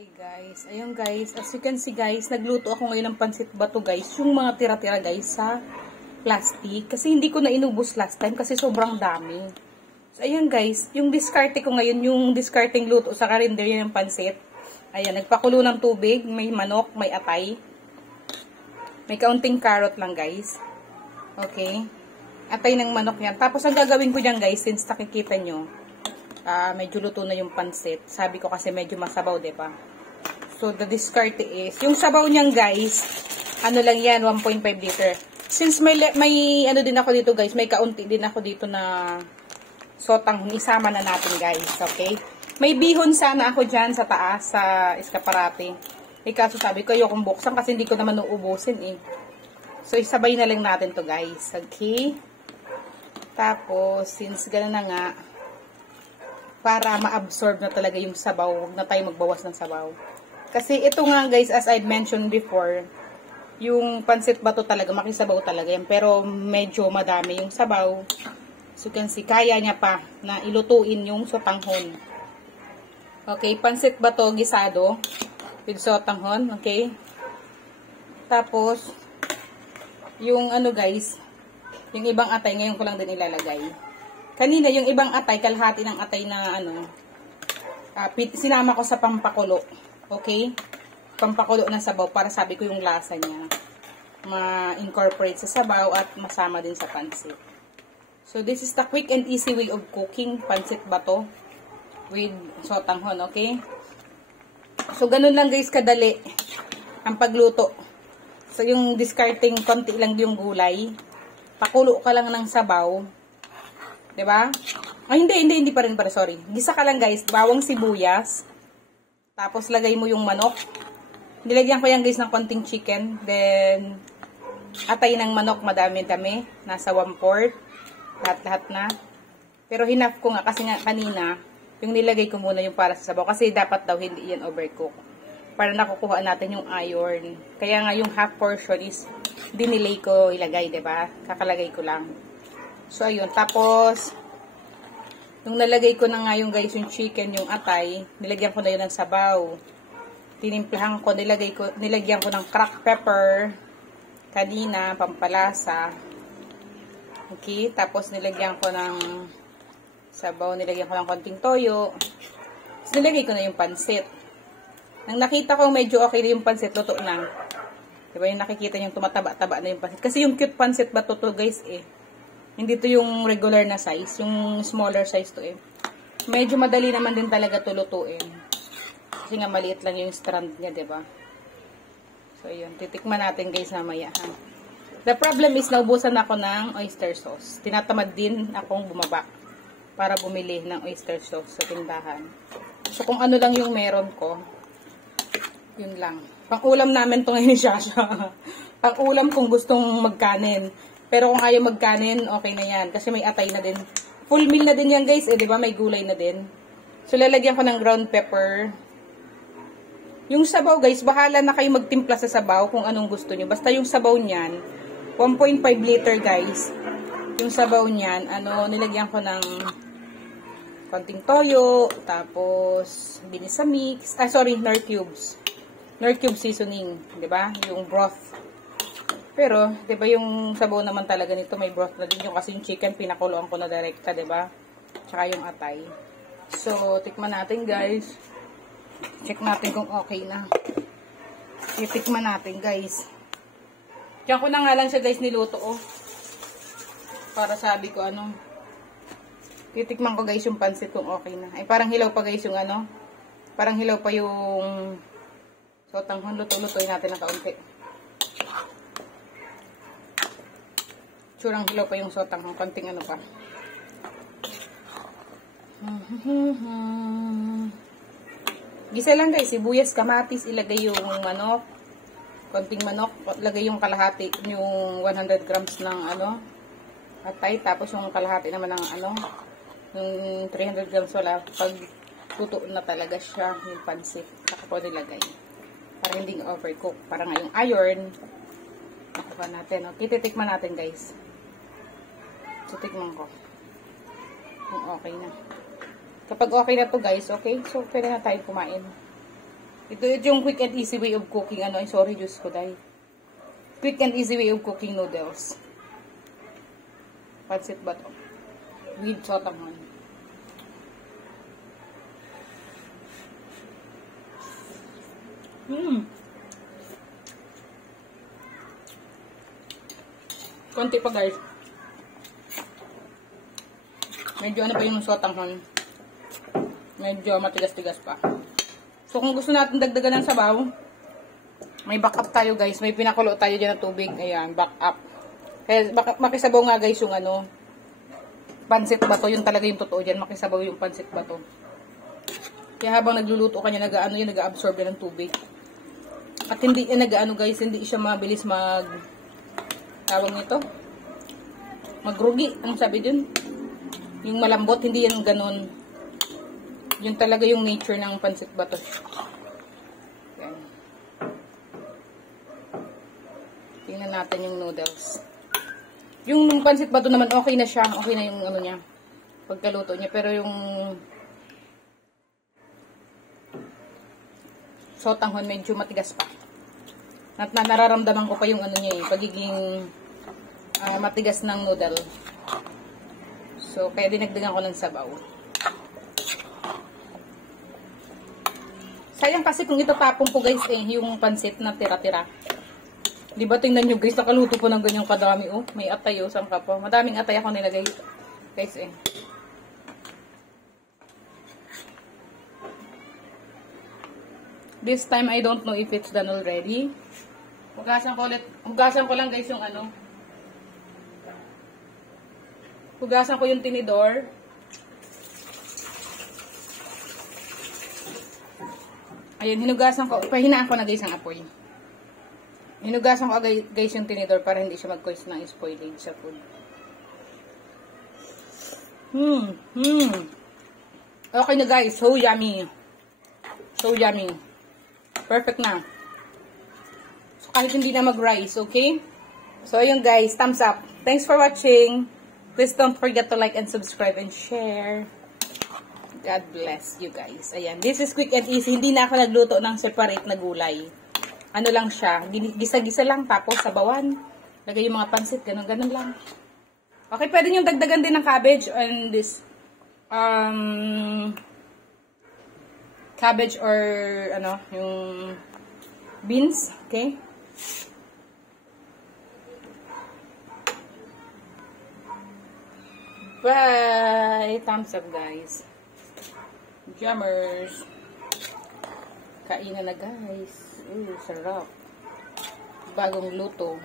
Hey guys, ayun guys, as you can see guys, nagluto ako ngayon ng pansit bato guys, yung mga tira-tira guys sa plastic, kasi hindi ko na inubos last time kasi sobrang dami. So ayun guys, yung diskarte ko ngayon, yung discarding luto sa karinderya ng pansit. Ayan, nagpakulo ng tubig, may manok, may atay, may kaunting carrot lang guys. Okay, atay ng manok yan. Tapos ang gagawin ko dyan guys, since nakikita nyo, medyo luto na yung pansit. Sabi ko kasi medyo masabaw, diba? So, the discard is, yung sabaw niyan guys, ano lang yan, 1.5 liter. Since may ano din ako dito guys, may kaunti din ako dito na sotang, isama na natin guys, okay? May bihon sana ako dyan sa taas, sa eskaparate. Kaso sabi ko, ayokong buksan kasi hindi ko naman uubusin eh. So, isabay na lang natin to guys, okay? Tapos, since gano'n na nga, para ma-absorb na talaga yung sabaw, huwag na tayo magbawas ng sabaw. Kasi ito nga guys, as I mentioned before, yung pansit bato talaga, makisabaw talaga yan. Pero medyo madami yung sabaw. So you can see, kaya niya pa na ilutuin yung sotanghon. Okay, pansit bato gisado with sotanghon, okay? Tapos, yung ano guys, yung ibang atay, ngayon ko lang din ilalagay. Kanina, yung ibang atay, kalahati ng atay na ano, sinama ko sa pampakulo. Okay? Pampakulo ng sabaw para sabi ko yung lasa niya ma-incorporate sa sabaw at masama din sa pansit. So, this is the quick and easy way of cooking pansit bato with sotanghon. Okay? So, ganun lang guys kadali ang pagluto. So, yung discarding konti lang yung gulay. Pakulo ka lang ng sabaw. Diba? Ay, hindi pa rin, sorry. Gisa ka lang guys, bawang sibuyas. Tapos lagay mo yung manok. Nilagyan ko yan guys ng konting chicken. Then, atay ng manok, madami-dami. Nasa 1/4. Lahat-lahat na. Pero hinaf ko nga kasi nga kanina, yung nilagay ko muna yung para sa sabaw. Kasi dapat daw hindi yan overcook. Para nakukuha natin yung iron. Kaya nga yung half portion is dinilay ko ilagay, diba? Kakalagay ko lang. So, ayun. Tapos, nung nalagay ko na nga yung guys, yung chicken, yung atay, nilagyan ko na yun ng sabaw. Tinimplahan ko, nilagyan ko ng cracked pepper, kanina, pampalasa. Okay. Tapos, nilagyan ko ng sabaw, nilagyan ko ng konting toyo. Tapos, nilagay ko na yung pansit. Nang nakita ko medyo okay na yung pansit, luto na. Diba yung nakikita yung tumataba-taba na yung pansit. Kasi yung cute pansit ba to guys eh. Hindi to yung regular na size. Yung smaller size to eh. Medyo madali naman din talaga to lutuin. Kasi nga maliit lang yung strand niya, diba? So, yun. Titikman natin guys mamaya, ha? The problem is, naubusan ako ng oyster sauce. Tinatamad din akong bumaba para bumili ng oyster sauce sa tindahan. So, kung ano lang yung meron ko, yun lang. Pang-ulam namin to ngayon siya. Pang-ulam kung gustong magkanin. Pero kung ayaw magkanin, okay na yan. Kasi may atay na din. Full meal na din yan guys. Eh, diba? May gulay na din. So, lalagyan ko ng ground pepper. Yung sabaw guys, bahala na kayo magtimpla sa sabaw kung anong gusto nyo. Basta yung sabaw niyan, 1.5 liter guys. Yung sabaw niyan, nilagyan ko ng konting toyo. Tapos, binisa mix. Nor cubes. Nor cube seasoning. Diba? Yung broth. Pero, 'di ba yung sabaw naman talaga nito may broth na din yung kasi yung chicken pinakuloan ko na direkta, 'di ba? Tsaka yung atay. So, tikman natin, guys. Check natin kung okay na. Titikman natin, guys. Diyan ko na nga lang siya, guys, niluto, oh. Para sabi ko titikman ko, guys, yung pansit kung okay na. Ay, parang hilaw pa, guys, yung parang hilaw pa yung sotanghon. Luto-lutoy natin ng kaunti. Surang hilaw pa yung sotang, konting pa. Gisa lang guys, sibuyas, kamatis, ilagay yung manok, konting manok, ilagay yung kalahati, yung 100 grams ng atay, tapos yung kalahati naman ng yung 300 grams wala, pag tuto na talaga siya, yung pansit, saka po nilagay. Para hindi overcook, para nga yung iron, nakuha natin, okay, titikman natin guys. Titikman ko kung okay na. Kapag okay na to guys, okay, so pwede na tayo kumain. Ito yung quick and easy way of cooking. Ano, sorry, Diyos ko, dahil. Quick and easy way of cooking noodles. Pansit ba to? With sotanghon. Konti pa, guys. Medyo ano pa yung sotanghon. Medyo matigas-tigas pa. So, kung gusto natin dagdagan ng sabaw, may backup tayo, guys. May pinakulo tayo dyan ng tubig. Ayan, backup. Kaya makisabaw nga, guys, yung ano, pansit bato. Yun talaga yung totoo dyan. Makisabaw yung pansit bato. Kaya habang nagluluto ka niya, nag-absorb yan ng tubig. At hindi yan guys, hindi siya mabilis tawag nito, magrugi. Ang sabi dun, yung malambot, hindi yan ganun. Yun talaga yung nature ng pansit bato. Yan. Tingnan natin yung noodles. Yung pansit bato naman, okay na siya. Okay na yung ano niya, pagkaluto niya. Pero yung sotanghon, medyo matigas pa. At nararamdaman ko pa yung ano niya pagiging matigas ng noodle. So, kaya dinagdagan ko ng sabaw. Sayang kasi kung itatapon ko, guys, yung pansit na tira-tira. Di ba, tingnan nyo, guys, nakaluto po ng ganyang kadami, oh. May atay, oh, sangka po. Madaming atay ako nilagay, guys, This time, I don't know if it's done already. Hugasan ko ulit. Hugasan ko lang, guys, yung ano. Hugasan ko yung tinidor. Ayun, hinugasan ko. Pahinaan ko na, guys, ang apoy. Hinugasan ko, guys, yung tinidor para hindi siya mag-cause ng spoilage sa food. Okay na, guys. So yummy. So yummy. Perfect na. So, kahit hindi na mag-rice, okay? So, ayun, guys. Thumbs up. Thanks for watching. Please don't forget to like and subscribe and share. God bless you, guys. Ayan. This is quick and easy. Hindi na ako nagluto ng separate na gulay. Ano lang siya. Gisa-gisa lang. Tapos, sabawan. Lagay yung mga pansit. Ganun-ganun lang. Okay, pwede nyo dagdagan din ng cabbage and this cabbage or ano, yung beans, okay? Bye! Thumbs up, guys. Jammers. Kainan na, guys. Ooh, sarap. Bagong luto.